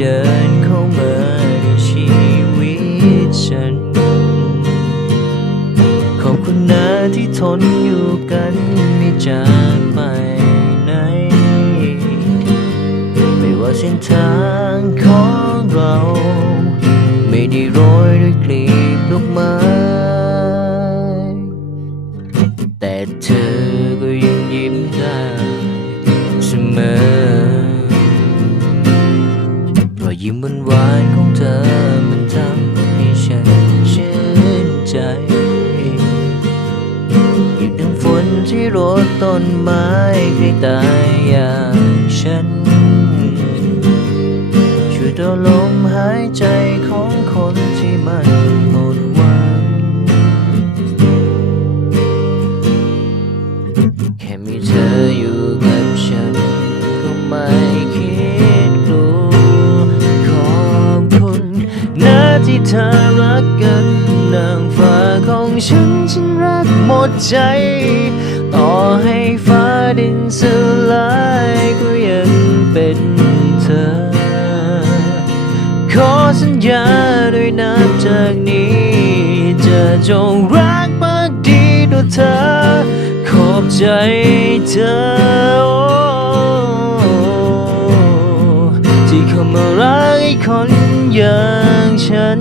เดินเข้ามาในชีวิตฉัน ขอบคุณนะที่ทนอยู่กันไม่จากไปไหน ไม่ว่าเส้นทางของเรา ไม่ได้โรยด้วยกลี อยิ้มหวานของเธอมันทำให้ฉันชื่นใจอยู่ดังฝนที่รดต้นไม้ใกล้ตายอย่างฉัน ช่วยต่อลมหายใจของคนที่มันหมดหวัง แค่มีเธออยู่กับฉันก็ไม่ ใจ ต่อให้ฟ้าดินสลายก็ยังเป็นเธอ ขอสัญญาด้วยนับจากนี้ จะจงรักภักดีต่อเธอ ขอบใจเธอที่เข้ามารักให้คนอย่างฉัน